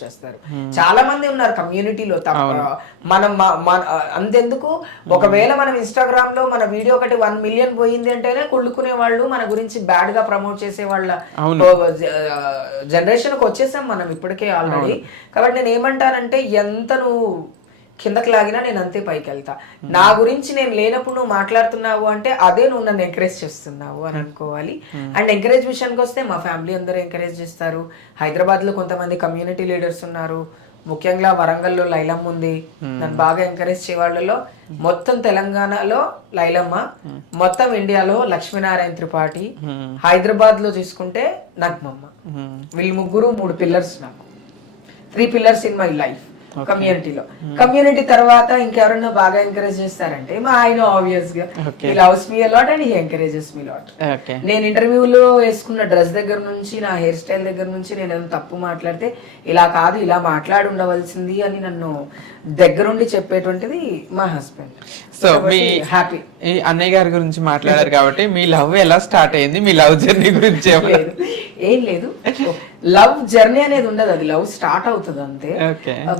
చేస్తారు. చాలా మంది ఉన్నారు కమ్యూనిటీలో. మనం అంతెందుకు, ఒకవేళ మనం ఇన్స్టాగ్రామ్ లో మన వీడియో ఒకటి 1 మిలియన్ పోయింది అంటేనే కుళ్ళుకునే వాళ్ళు, మన గురించి బ్యాడ్ గా ప్రమోట్ చేసే వాళ్ళ జనరేషన్ కి వచ్చేసాం మనం ఇప్పటికే ఆల్రెడీ. కాబట్టి నేను ఏమంటానంటే, ఎంత నువ్వు కిందకి లాగినా నేను అంతే పైకి వెళ్తా. నా గురించి నేను లేనప్పుడు నువ్వు మాట్లాడుతున్నావు అంటే అదే నువ్వు నన్ను ఎంకరేజ్ చేస్తున్నావు అని అనుకోవాలి. అండ్ ఎంకరేజ్ విషయానికి వస్తే మా ఫ్యామిలీ అందరూ ఎంకరేజ్ చేస్తారు. హైదరాబాద్ లో కొంతమంది కమ్యూనిటీ లీడర్స్ ఉన్నారు, ముఖ్యంగా వరంగల్లో లైలమ్మ ఉంది, నన్ను బాగా ఎంకరేజ్ చేయ వాళ్ళలో. మొత్తం తెలంగాణలో లైలమ్మ, మొత్తం ఇండియాలో లక్ష్మీనారాయణ త్రిపాఠి, హైదరాబాద్ లో చూసుకుంటే నగ్మమ్మ. వీళ్ళు ముగ్గురు 3 పిల్లర్స్ నాకు, 3 పిల్లర్స్ ఇన్ మై లైఫ్ కమ్యూనిటీలో. కమ్యూనిటీ తర్వాత ఇంకెవరన్నా బాగా ఎంకరేజ్ చేస్తారంటే మా ఆయన. ఆబ్వియస్ గా he loves me a lot and he encourages me lot. నేను ఇంటర్వ్యూలో వేసుకున్న డ్రెస్ దగ్గర నుంచి, నా హెయిర్ స్టైల్ దగ్గర నుంచి, నేను ఏదైనా తప్పు మాట్లాడితే ఇలా కాదు ఇలా మాట్లాడి ఉండవలసింది అని నన్ను దగ్గరుండి చెప్పేటువంటిది మా హస్బెండ్. సో మీ హ్యాపీ ఈ అన్నయ్య గారి గురించి మాట్లాడారు కాబట్టి మీ లవ్ ఎలా స్టార్ట్ అయింది, మీ లవ్ జర్నీ గురించి ఏం లేదు. లవ్ జర్నీ అనేది ఉండదు, అది లవ్ స్టార్ట్ అవుతుంది అంతే.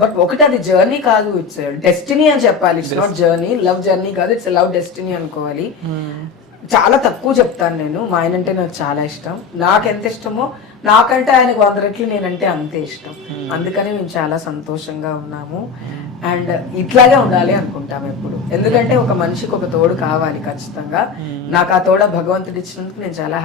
బట్ ఒకటి, అది జర్నీ కాదు, ఇట్స్ డెస్టినీ అని చెప్పాలి. It's not journey, love journey కాదు, ఇట్స్ లవ్ డెస్టినీ అనుకోవాలి. చాలా తక్కువ చెప్తాను నేను. మా ఆయన అంటే నాకు చాలా ఇష్టం. నాకు ఎంత ఇష్టమో నాకంటే ఆయనకు 100 రెట్లు నేనంటే అంతే ఇష్టం. అందుకని మేము చాలా సంతోషంగా ఉన్నాము. అండ్ ఇట్లాగే ఉండాలి అనుకుంటాం ఎప్పుడు. ఎందుకంటే ఒక మనిషికి ఒక తోడు కావాలి ఖచ్చితంగా. నాకు ఆ తోడ భగవంతుడు ఇచ్చినందుకు నేను చాలా